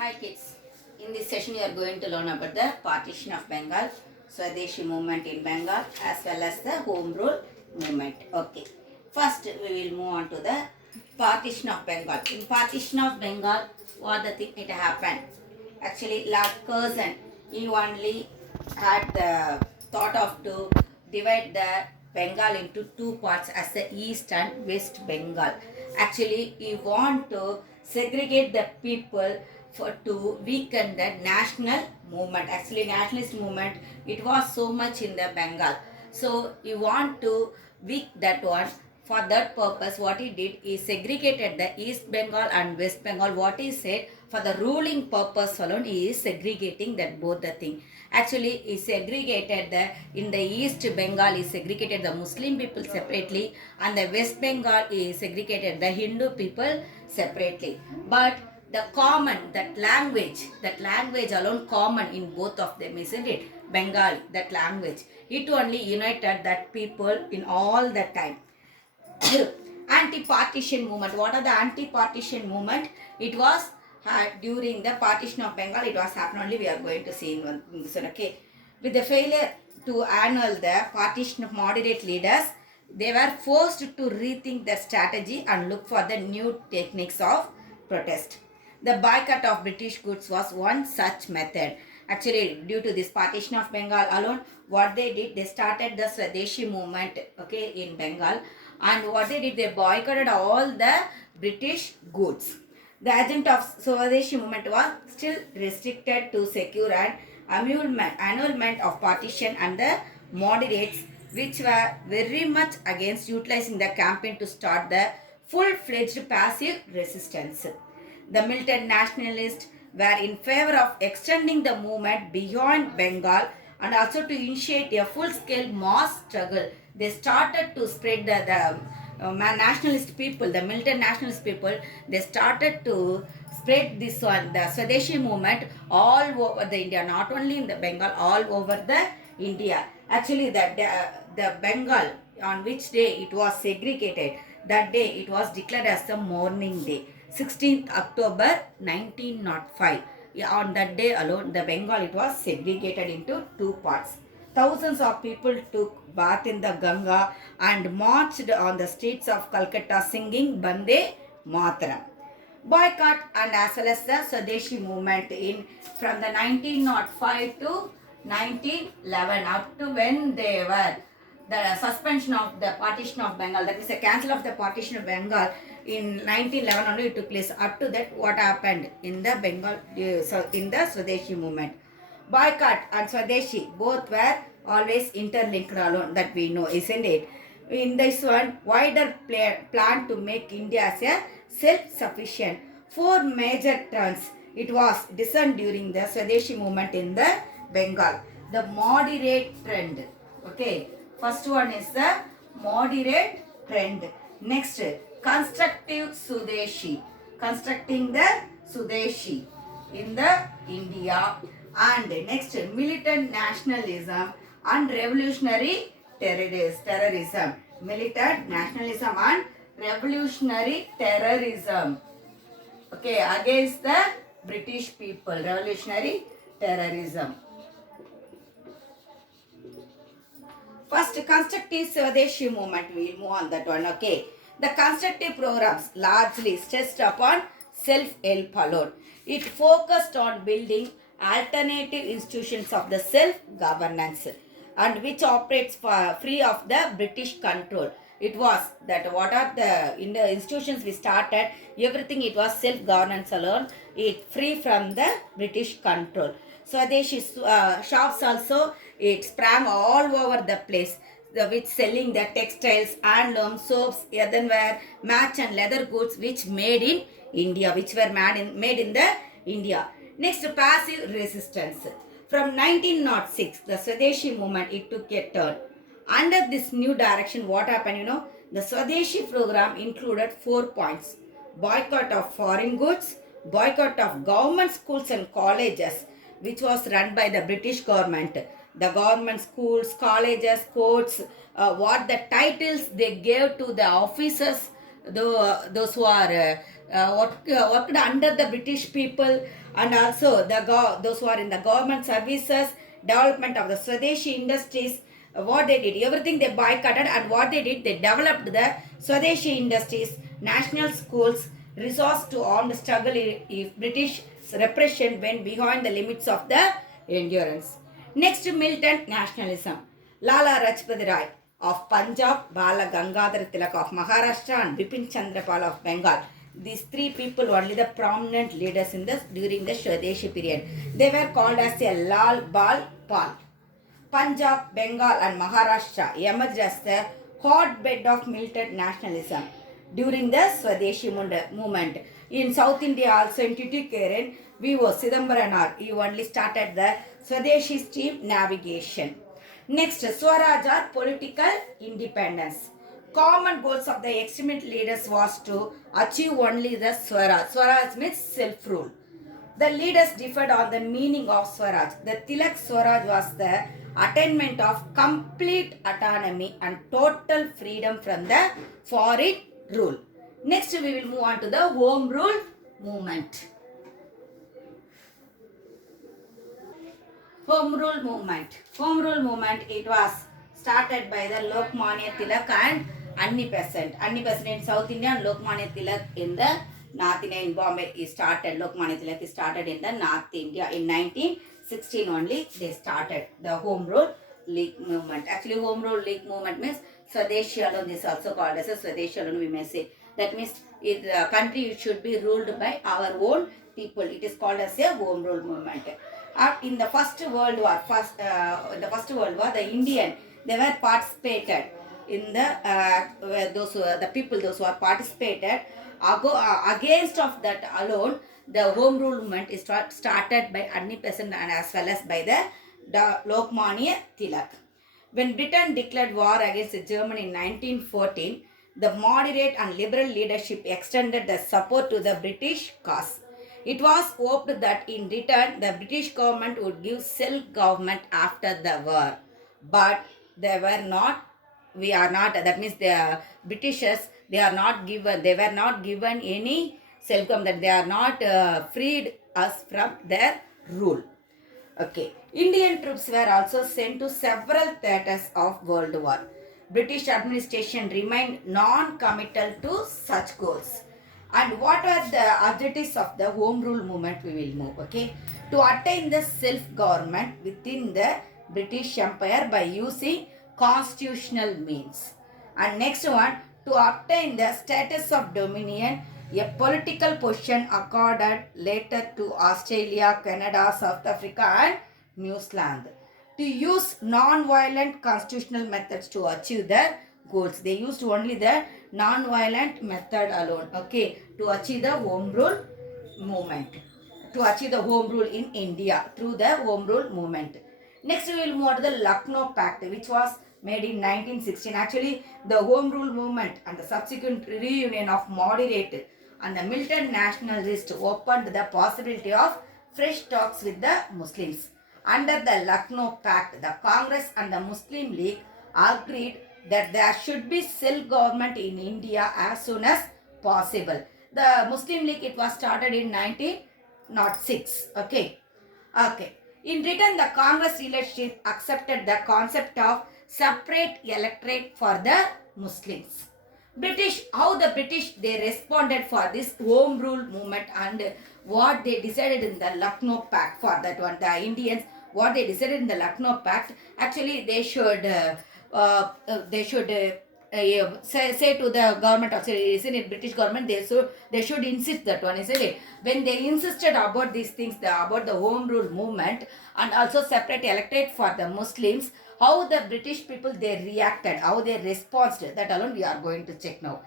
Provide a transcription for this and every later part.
Hi kids, in this session you are going to learn about the partition of Bengal, Swadeshi movement in Bengal as well as the home rule movement. Okay, first we will move on to the partition of Bengal. In partition of Bengal, what the thing it happened? Actually, Lord Curzon, he only had the thought of to divide the Bengal into two parts as the East and West Bengal. Actually, he want to segregate the people for to weaken the national movement. Actually, nationalist movement, it was so much in the Bengal. So he want to weak that one. For that purpose, what he did is segregated the East Bengal and West Bengal. What he said, for the ruling purpose alone, he is segregating that both the thing. Actually, he segregated the in the East Bengal, he segregated the Muslim people separately, and the West Bengal he segregated the Hindu people separately. But the common that language alone common in both of them, isn't it? Bengali, that language, it only united that people in all the time. Anti-partition movement. What are the anti-partition movement? It was during the partition of Bengal. It was happened only. We are going to see in this one. Okay, with the failure to annul the partition of moderate leaders, they were forced to rethink their strategy and look for the new techniques of protest. The boycott of British goods was one such method. Actually, due to this partition of Bengal alone, what they did, they started the Swadeshi movement, okay, in Bengal. And what they did, they boycotted all the British goods. The agent of Swadeshi movement was still restricted to secure an annulment of partition, and the moderates, which were very much against utilizing the campaign to start the full-fledged passive resistance. The militant nationalists were in favor of extending the movement beyond Bengal and also to initiate a full-scale mass struggle. They started to spread the nationalist people, the militant nationalist people, they started to spread this one, the Swadeshi movement all over the India, not only in the Bengal, all over the India. Actually, the Bengal on which day it was segregated, that day it was declared as the mourning day. 16th October 1905. On that day alone, the Bengal it was segregated into two parts. Thousands of people took bath in the Ganga and marched on the streets of Calcutta singing Bande Mataram. Boycott and as well as the Swadeshi movement in from the 1905 to 1911, up to when they were the suspension of the partition of Bengal, that is the cancel of the partition of Bengal in 1911 only it took place. Up to that, what happened in the Bengal, in the Swadeshi movement? Boycott and Swadeshi both were always interlinked alone, that we know, isn't it? In this one, wider plan to make India as a self-sufficient. Four major turns it was discerned during the Swadeshi movement in the Bengal. The moderate trend. Okay, first one is the moderate trend. Next, constructive Swadeshi, constructing the Swadeshi in the India. And next, militant nationalism and revolutionary terrorism. Militant nationalism and revolutionary terrorism. Okay, against the British people, revolutionary terrorism. First, constructive Swadeshi movement, we will move on that one. Okay, the constructive programs largely stressed upon self-help alone. It focused on building alternative institutions of the self-governance and which operates free of the British control. It was that what are the in the institutions we started, everything it was self-governance alone, it free from the British control. Swadeshi shops also, it sprang all over the place, which selling the textiles, handloom, soaps, earthenware, match and leather goods which made in India, which were made in the India. Next, passive resistance. From 1906, the Swadeshi movement, it took a turn. Under this new direction, what happened, the Swadeshi program included 4 points. Boycott of foreign goods, boycott of government schools and colleges, which was run by the British government. The government schools, colleges, courts, what the titles they gave to the officers those who are worked under the British people, and also those who are in the government services, development of the Swadeshi industries. What they did, everything they boycotted, and what they did, they developed the Swadeshi industries, national schools, resource to armed struggle if British repression went beyond the limits of the endurance. Next, militant nationalism. Lala Rajpati Rai of Punjab, Bala Gangadhar Tilak of Maharashtra, and Bipin Chandrapal of Bengal. These three people were only the prominent leaders in this during the Swadeshi period. They were called as a Lal Bal Pal. Punjab, Bengal, and Maharashtra emerged as the hotbed of militant nationalism during the Swadeshi movement. In South India, also in Tuticorin, V.O. Sidambaram, he only started the Swadeshi stream navigation. Next, Swaraj or political independence. Common goals of the extremist leaders was to achieve only the Swaraj. Swaraj means self-rule. The leaders differed on the meaning of Swaraj. The Tilak Swaraj was the attainment of complete autonomy and total freedom from the foreign rule. Next, we will move on to the Home Rule movement. Home Rule movement. Home Rule movement, it was started by the Lokmanya Tilak and Anti-Partition. Anti-Partition in South India and Lokmanya Tilak in the North India. In Bombay, he started, Lokmanya Tilak started in the North India. In 1916 only, they started the Home Rule League movement. Actually, Home Rule League movement means Swadeshi alone. This is also called as a Swadeshi alone, we may say. That means the country should be ruled by our own people. It is called as a Home Rule movement. In the First World War, the Indian, they were participated in the those who are participated against of that alone. The Home Rule movement is started by Anti-Partition and as well as by the Lokmanya Tilak. When Britain declared war against Germany in 1914, the moderate and liberal leadership extended the support to the British cause. It was hoped that in return the British government would give self-government after the war. But they were not, that means the Britishers, they were not given any self-government, they are not freed us from their rule. Okay. Indian troops were also sent to several theatres of World War. British administration remained non-committal to such goals. And what are the objectives of the Home Rule movement? We will move. Okay. To attain the self-government within the British Empire by using constitutional means. And next one, to obtain the status of dominion, a political position accorded later to Australia, Canada, South Africa and New Zealand. To use non-violent constitutional methods to achieve their goals. They used only the non-violent method alone, okay, to achieve the Home Rule movement. To achieve the Home Rule in India through the Home Rule movement. Next we will move on to the Lucknow Pact, which was made in 1916. Actually, the Home Rule movement and the subsequent reunion of moderate and the militant nationalists opened the possibility of fresh talks with the Muslims. Under the Lucknow Pact, the Congress and the Muslim League agreed that there should be self-government in India as soon as possible. The Muslim League, it was started in 1906. Okay. In return, the Congress leadership accepted the concept of separate electorate for the Muslims. How the British, they responded for this Home Rule movement and what they decided in the Lucknow Pact for that one. The Indians, what they decided in the Lucknow Pact, actually they should say to the government of British government, they should insist that one, isn't it? When they insisted about these things, about the Home Rule movement and also separate electorate for the Muslims, how the British people they reacted, how they responded, that alone we are going to check now.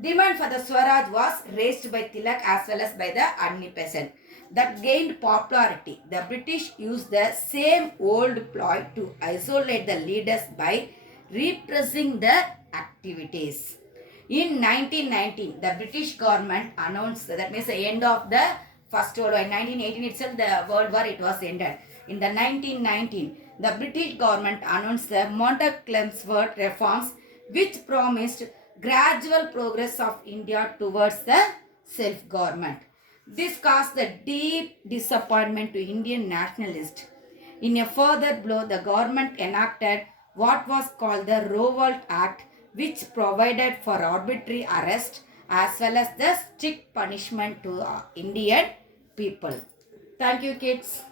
Demand for the Swaraj was raised by Tilak as well as by the Anti-Partition. That gained popularity. The British used the same old ploy to isolate the leaders by repressing their activities. In 1919, the British government announced, that means the end of the First World War. In 1918 itself, the World War, it was ended. In the 1919, the British government announced the Montclair reforms, which promised gradual progress of India towards the self-government. This caused a deep disappointment to Indian nationalists. In a further blow, the government enacted what was called the Revolt Act, which provided for arbitrary arrest as well as the strict punishment to Indian people. Thank you, kids.